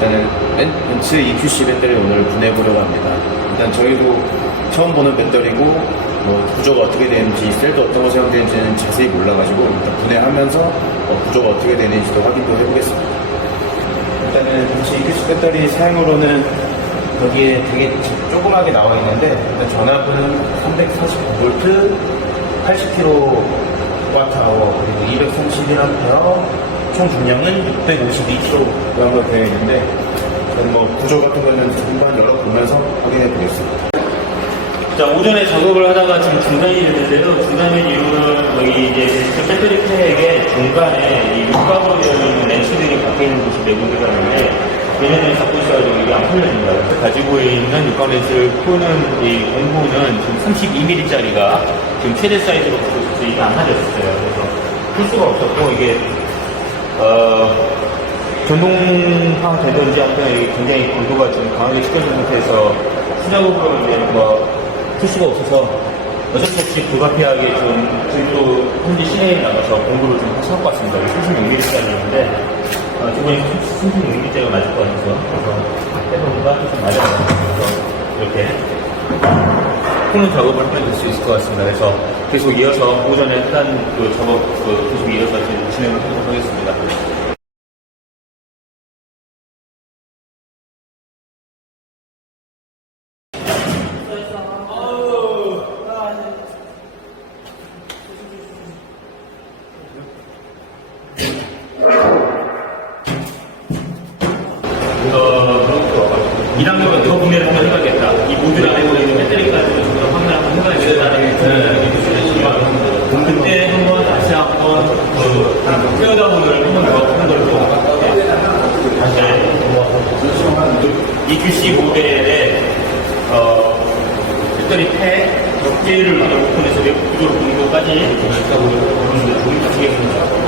일단은 벤- 벤츠 EQC 배터리를 오늘 분해해보려고 합니다. 일단 저희도 처음 보는 배터리고 뭐 구조가 어떻게 되는지 셀도 어떤 거 사용되는지는 자세히 몰라가지고 일단 분해하면서 어, 구조가 어떻게 되는지도 확인도 해보겠습니다. 일단은 벤츠 EQC 배터리 사용으로는 여기에 되게 조그맣게 나와 있는데 일단 전압은 345V 80kWh 그리고 231A 총 중량은 652kg으로 되어 있는데 저는 뭐 구조 같은 거는 한번 열어보면서 확인해 보겠습니다. 자, 오전에 작업을 하다가 지금 중단이 됐는데요. 중단된 이유는 여기 이제 그 배터리 팩의 중간에 이 육각으로 되어 있는 렌치들이 박혀 있는 곳이 네 군데가 있는데 얘네들이 자꾸 있어가지고 이게 안 풀려집니다. 그래서 가지고 있는 육각 렌치를 푸는 이 공구는 지금 32mm짜리가 지금 최대 사이즈로 갖고 있어서 이게 안 맞았어요. 그래서 풀 수가 없었고 이게 어, 전동화 아무튼 이게 굉장히 강도가 좀 강하게 시켜진 상태에서 수작업으로 이제 뭐, 풀 수가 없어서 어쩔 수 없이 불가피하게 좀, 또 현지 시내에 나가서 공부를 좀 하실 것 같습니다. 36mm짜리인데, 어, 기본이 36mm짜리가 맞을 것 같아서, 그래서 해보니까 좀 맞아요. 그래서 이렇게 푸는 작업을 하면 될 수 있을 것 같습니다. 그래서 계속 이어서 오전에 했던 그 작업 그 계속 이어서 진행을 하도록 하겠습니다. 이 QC 모델의 어, 배터리 팩 적재를 오픈해서 구조를 보는 것까지 작업을 보는 데 좋은 기회입니다.